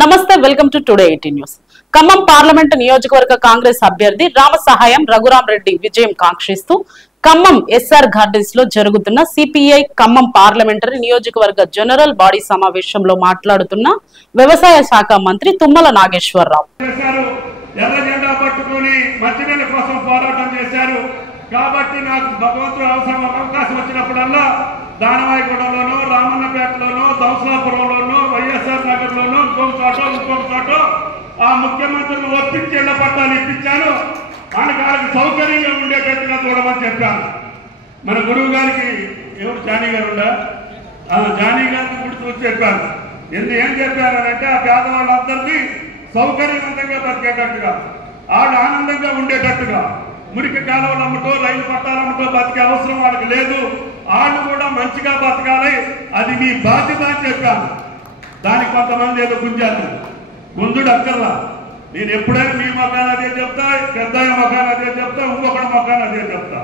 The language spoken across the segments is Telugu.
నమస్తే, welcome to today 18 news. Khammam parliament నియోజకవర్గ కాంగ్రెస్ అభ్యర్థి రామసహాయం రఘురాం రెడ్డి విజయం కాంక్షిస్తూ ఖమ్మం ఎస్ఆర్ గార్డెన్స్ లో జరుగుతున్న సిపిఐ ఖమ్మం పార్లమెంటరీ నియోజకవర్గ జనరల్ బాడీ సమావేశంలో మాట్లాడుతున్న వ్యవసాయ శాఖ మంత్రి తుమ్మల నాగేశ్వరరావు. కాబట్టి నాకు భగవంతుడు అవకాశం వచ్చినప్పుడల్లా దానవాయిగూడలోనో రామన్నపేటలోనో దౌసాపురంలోనో వైఎస్ఆర్ నగర్లోనో ఇంకొక చోట ఆ ముఖ్యమంత్రిని ఒప్పించి ఇళ్ల పట్టాలు ఇప్పించాను. వాళ్ళకి సౌకర్యంగా ఉండేటట్టుగా చూడమని చెప్పాను. మన గురువు గారికి ఎవరు జానీ గారు ఉందా, జానీ గారిని కూడా చూసి చెప్పాను. ఏం చెప్పారంటే ఆ పేదవాళ్ళందరినీ సౌకర్యవంతంగా బతికేటట్టుగా, వాళ్ళు ఆనందంగా ఉండేటట్టుగా, మురికి కాలువలు అమ్మటో రైలు పట్టాలమ్మటో బతికే అవసరం వాళ్ళకి లేదు. వాళ్ళు కూడా మంచిగా బతకాలి, అది మీ బాధ్యత అని చెప్పాను. దానికి కొంతమంది ఏదో గుంజుడు అక్కర్లా. నేను ఎప్పుడైనా మీ మొఖాన్ని అదే చెప్తా, పెద్ద మొఖాన్ని అదే చెప్తా, ఇంకొకటి మొఖాన్ని అదే చెప్తా.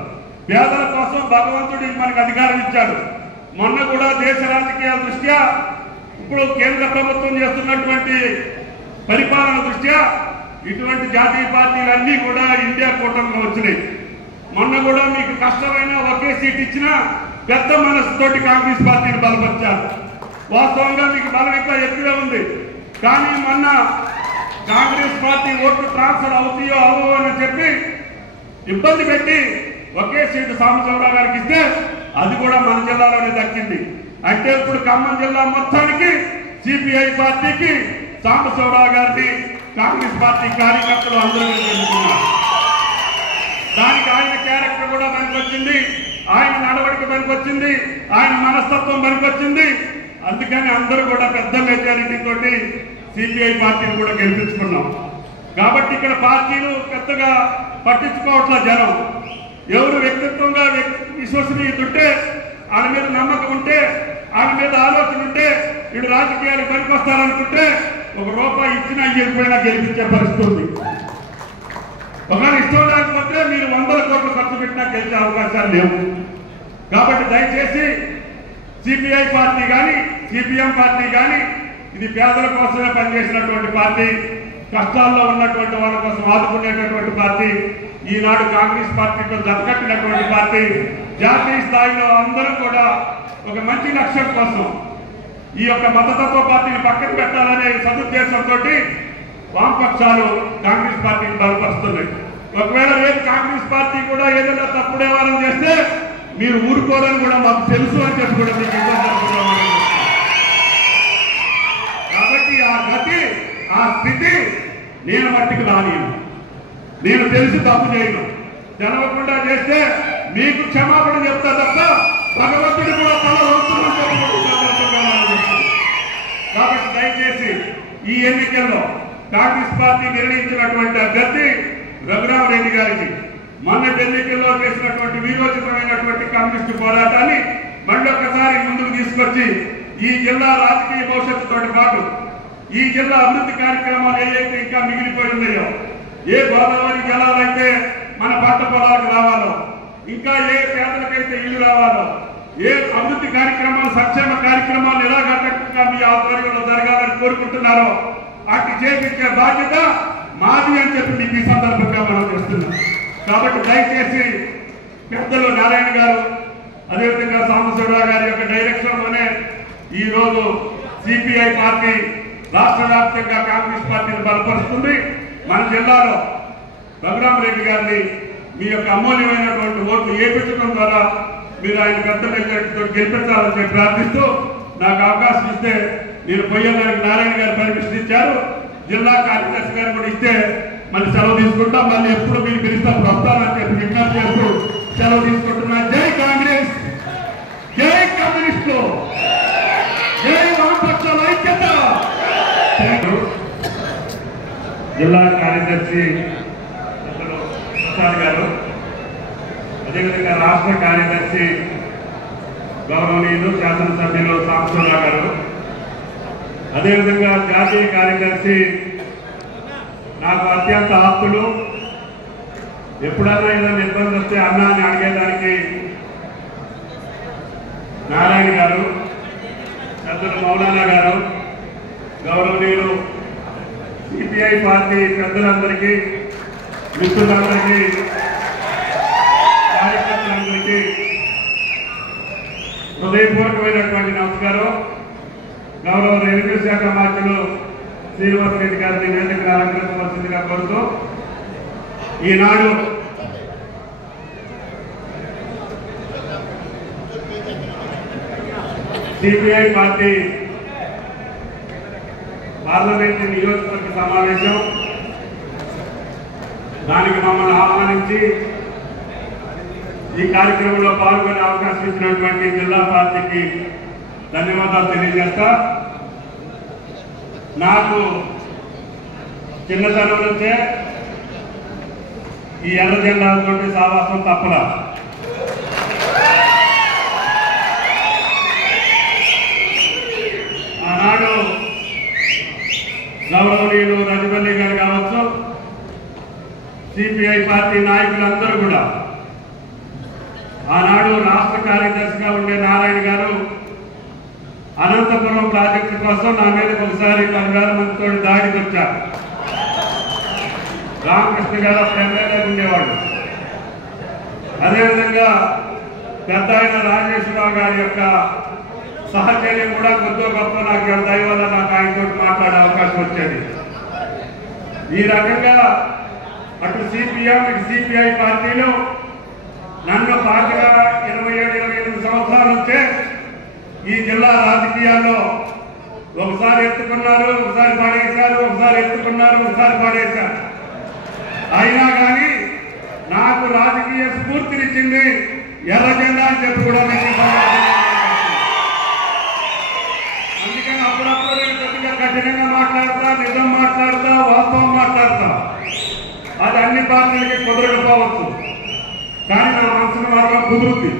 పేదల కోసం భగవంతుడు మనకు అధికారం ఇచ్చాడు. మొన్న కూడా దేశ రాజకీయాల దృష్ట్యా, ఇప్పుడు కేంద్ర ప్రభుత్వం చేస్తున్నటువంటి పరిపాలన దృష్ట్యా ఇటువంటి జాతీయ పార్టీలన్నీ కూడా ఇండియా కూటమిలో వచ్చినాయి. మొన్న కూడా మీకు కష్టమైన ఒకే సీట్ ఇచ్చినా పెద్ద మనసుతోటి కాంగ్రెస్ పార్టీని బలపరిచారు. వాస్తవంగా మీకు బలం ఇంకా ఎక్కువే ఉంది. కానీ మొన్న కాంగ్రెస్ పార్టీ ఓట్లు ట్రాన్స్ఫర్ అవుతాయో అవో అని చెప్పి ఇబ్బంది పెట్టి ఒకే సీటు సాంబశివరావు గారికి ఇస్తే అది కూడా మన జిల్లాలోనే దక్కింది. అంటే ఇప్పుడు ఖమ్మం జిల్లా మొత్తానికి సిపిఐ పార్టీకి సాంబశివరావు గారిని కాంగ్రెస్ పార్టీ కార్యకర్తలు అందరూ ఎన్నుకున్నారు. దానికి ఆయన క్యారెక్టర్ కూడా పనికొచ్చింది, ఆయన నడవడిక పనికొచ్చింది, ఆయన మనస్తత్వం పనికొచ్చింది. అందుకని అందరూ కూడా పెద్ద మెజారిటీ తోటి సిపిఐ పార్టీని కూడా గెలిపించుకున్నాం. కాబట్టి ఇక్కడ పార్టీలు పెద్దగా పట్టించుకోవట్ల జనం. ఎవరు వ్యక్తిత్వంగా విశ్వసనీయత ఉంటే, వాళ్ళ మీద నమ్మకం ఉంటే, వాళ్ళ మీద ఆలోచన ఉంటే, వీడు రాజకీయాలకు పనికొస్తారనుకుంటే ₹1 ఇచ్చినా ఇవ్వకపోయినా గెలిపించే పరిస్థితి ఉంది. ఒకవేళ ఇష్టం లేకపోతే మీరు 100 కోట్లు ఖర్చు పెట్టినా గెలిచే అవకాశాలు లేవు. కాబట్టి దయచేసి సిపిఐ పార్టీ కానీ సిపిఎం పార్టీ కానీ ఇది పేదల కోసమే పనిచేసినటువంటి పార్టీ, కష్టాల్లో ఉన్నటువంటి వాళ్ళ కోసం ఆదుకునేటటువంటి పార్టీ, ఈనాడు కాంగ్రెస్ పార్టీతో జతకట్టినటువంటి పార్టీ. జాతీయ స్థాయిలో అందరూ కూడా ఒక మంచి లక్ష్యం కోసం ఈ యొక్క మతతత్వ పార్టీని పక్కన పెట్టాలనే సదుద్దేశంతో వామపక్షాలు కాంగ్రెస్ పార్టీని బలపరుస్తున్నాయి. ఒకవేళ రేపు కాంగ్రెస్ పార్టీ కూడా ఏదైనా తప్పుడు వ్యవహారం చేస్తే మీరు ఊరుకోరని కూడా మాకు తెలుసు అని చెప్పి కూడా మీకు కాబట్టి ఆ గతి, ఆ స్థితి నేను మట్టికి రానియను. నేను తెలిసి తప్పు చేయను. తెలవకుండా చేస్తే మీకు క్షమాపణ చెప్తా తప్ప భగవంతుడు కూడా తల వస్తుందని. కాబట్టి దయచేసి ఈ ఎన్నికల్లో కాంగ్రెస్ పార్టీ నిర్ణయించినటువంటి అభ్యర్థి రఘురాం రెడ్డి గారికి మొన్నటి ఎన్నికల్లో చేసినటువంటి వీరోచితమైనటువంటి కమ్యూనిస్టు పోరాటాన్ని మళ్ళీ ఒకసారి ముందుకు తీసుకొచ్చి ఈ జిల్లా రాజకీయ భవిష్యత్తుతో పాటు ఈ జిల్లా అభివృద్ధి కార్యక్రమాలు ఏవైతే ఇంకా మిగిలిపోయి ఉన్నాయో, ఏ గోదావరి జలాలైతే మన పంట పొలాలకు రావాలో, ఇంకా ఏ పేదలకైతే ఇల్లు రావాలో, ఏ అభివృద్ధి కార్యక్రమాలు సంక్షేమ కార్యక్రమాలు ఎలా కట్టకుండా మీ ఆధ్వర్యంలో జరగాలని కోరుకుంటున్నారో వాటిని చేపించే బాధ్యత మాది అని చెప్పి మీకు ఈ సందర్భంగా మనం చేస్తున్నాం. కాబట్టి దయచేసి పెద్దలు నారాయణ గారు, అదేవిధంగా సాంబశివరావు గారి యొక్క డైరెక్షన్లోనే ఈరోజు సిపిఐ పార్టీ రాష్ట్ర వ్యాప్తంగా కాంగ్రెస్ పార్టీని బలపరుస్తుంది. మన జిల్లాలో రఘురాం రెడ్డి గారిని మీ యొక్క అమూల్యమైనటువంటి ఓట్లు వేయించడం ద్వారా మీరు ఆయన పెద్ద మెజారిటీతో గెలిపించాలని చెప్పి ప్రార్థిస్తూ నాకు అవకాశం ఇస్తే నేను పోయేదానికి నారాయణ గారు పర్మిషన్ ఇచ్చారు. జిల్లా కార్యదర్శి గారు కూడా ఇస్తే మళ్ళీ సెలవు తీసుకుంటాం. మళ్ళీ ఎప్పుడు మీరు పిలిచినప్పుడు వస్తానని చెప్పి విజ్ఞప్తి చేస్తూ సెలవు తీసుకుంటున్నా. జై కాంగ్రెస్, జై కమ్యూనిస్టు, జై వామపక్షాల ఐక్యత. జిల్లా కార్యదర్శి ప్రసాద్ గారు, అదేవిధంగా రాష్ట్ర కార్యదర్శి గౌరవనీయులు శాసనసభ్యులు సాంబశివరావు గారు, అదేవిధంగా జాతీయ కార్యదర్శి నాకు అత్యంత ఆప్తులు, ఎప్పుడన్నా ఏదైనా ఇబ్బంది వస్తే అన్నాన్ని అడిగేదానికి నారాయణ గారు, పెద్దలు మౌలానా గారు, గౌరవనీయులు సిపిఐ పార్టీ పెద్దలందరికీ, మిత్రులందరికీ, కార్యకర్తలందరికీ హృదయపూర్వకమైనటువంటి నమస్కారం. గౌరవ రెవెన్యూ శాఖ మంత్రులు శ్రీనివాసరెడ్డి గారిని వేదికగా అలంకరించవలసిందిగా కోరుతూ, ఈనాడు సిపిఐ పార్టీ పార్లమెంట్ నియోజకవర్గ సమావేశం, దానికి మమ్మల్ని ఆహ్వానించి ఈ కార్యక్రమంలో పాల్గొనే అవకాశం ఇచ్చినటువంటి జిల్లా పార్టీకి ధన్యవాదాలు తెలియజేస్తా. నాకు చిన్నతనం నుంచే ఈ ఎర్ర జెండాలతో సావాసం తప్పలా. ఆనాడు గౌరవనీయులు రజపల్లి గారు కావచ్చు, సిపిఐ పార్టీ నాయకులందరూ కూడా, ఆనాడు రాష్ట్ర కార్యదర్శిగా ఉండే నారాయణ గారు అనంతపురం ప్రాజెక్టు కోసం నా మీద ఒకసారి 10,000 మందితో దాడికి వచ్చారు. రామకృష్ణ గారు అప్పుడు ఎమ్మెల్యే ఉండేవాడు. అదేవిధంగా పెద్ద ఆయన రాజేశ్వరరావు గారి యొక్క సహచర్యం కూడా కొద్ది గొప్ప నాకు దయ వల్ల నాకు ఆయనతో మాట్లాడే అవకాశం వచ్చేది. ఈ రకంగా అటు సిపిఎం ఇటు సిపిఐ పార్టీలు నన్ను పార్టీగా 27-28 సంవత్సరాల నుంచే ఈ జిల్లా రాజకీయాల్లో ఒకసారి ఎత్తుకున్నారు, ఒకసారి పాడేశారు, ఒకసారి ఎత్తుకున్నారు, ఒకసారి పాడేశారు. అయినా కానీ నాకు రాజకీయ స్ఫూర్తినిచ్చింది ఎర్ర జెండా అని చెప్పి కూడా అందుకని అప్పుడప్పుడు నేను కొద్దిగా కఠినంగా మాట్లాడతా, నిజం మాట్లాడతా, వాస్తవం మాట్లాడతా. అది అన్ని పార్టీలకి కుదరకపోవచ్చు, కానీ నా మనసును మాత్రం కుదురుద్ది.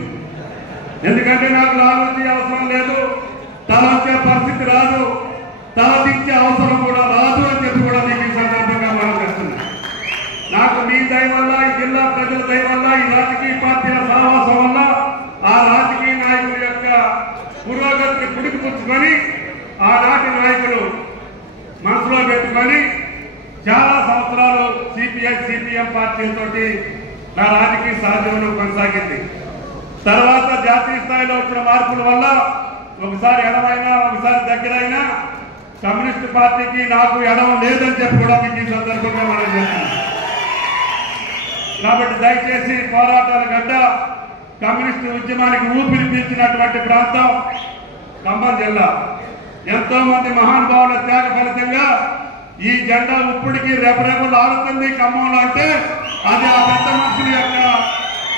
ఎందుకంటే నాకు లాలూచి అవసరం లేదు, తల వచ్చే పరిస్థితి రాదు, తల దించే అవసరం కూడా రాదు అని చెప్పి కూడా మీకు ఈ సందర్భంగా మనం చేస్తున్నాం. నాకు మీ దయ వల్ల, ఈ జిల్లా ప్రజల దయ వల్ల, ఈ రాజకీయ పార్టీల సహవాసం వల్ల, ఆ రాజకీయ నాయకుల యొక్క పురోగతిని పుడికిపుచ్చుకొని, ఆనాటి నాయకులు మనసులో పెట్టుకొని చాలా సంవత్సరాలు సిపిఐ సిపిఎం పార్టీలతోటి నా రాజకీయ సహజీవనం కొనసాగింది. తర్వాత జాతీయ స్థాయిలో వచ్చిన మార్పుల వల్ల ఒకసారి ఎడమైనా ఒకసారి దగ్గరైనా కమ్యూనిస్టు పార్టీకి నాకు ఎడమ లేదని చెప్పి కూడా మీకు ఈ సందర్భంగా మనం చేస్తున్నాం. కాబట్టి దయచేసి పోరాటాల గడ్డ, కమ్యూనిస్టు ఉద్యమానికి ఊపిరి పీల్చినటువంటి ప్రాంతం ఖమ్మం జిల్లా. ఎంతో మంది మహానుభావుల త్యాగ ఫలితంగా ఈ జెండా ఇప్పటికీ రెపరెపలు ఆడుతుంది ఖమ్మంలో. అంటే అది ఆ పెద్ద మనుషుల యొక్క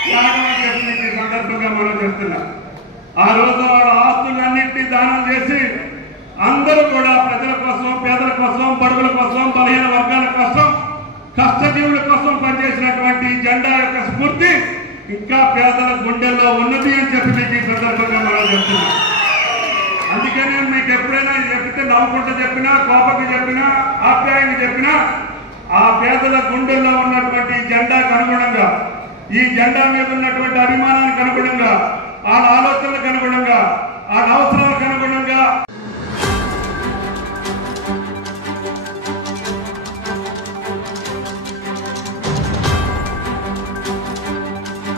త్యాగం అని చెప్పి ఈ సందర్భంగా మనం చేస్తున్నాం. ఆ రోజు వాళ్ళ ఆస్తులన్నింటినీ దానం చేసి అందరూ కూడా ప్రజల కోసం, పేదల కోసం, బడుగుల కోసం, బలహీన వర్గాల కోసం, కష్టజీవుల కోసం పనిచేసినటువంటి జెండా యొక్క స్ఫూర్తి ఇంకా పేదల గుండెల్లో ఉన్నది అని చెప్పి మీకు ఈ సందర్భంగా మనం చెప్తున్నాం. అందుకనే మీకు ఎప్పుడైనా చెప్తే నవ్వుకుంటూ చెప్పినా, కోపకి చెప్పినా, ఆప్యాయంగా చెప్పినా, ఆ పేదల గుండెల్లో ఉన్నటువంటి జెండాకు అనుగుణంగా, ఈ జెండా మీద ఉన్నటువంటి అభిమానానికి అనుగుణంగా, వాళ్ళ ఆలోచనలకు అనుగుణంగా, వాళ్ళ అవసరాలకు అనుగుణంగా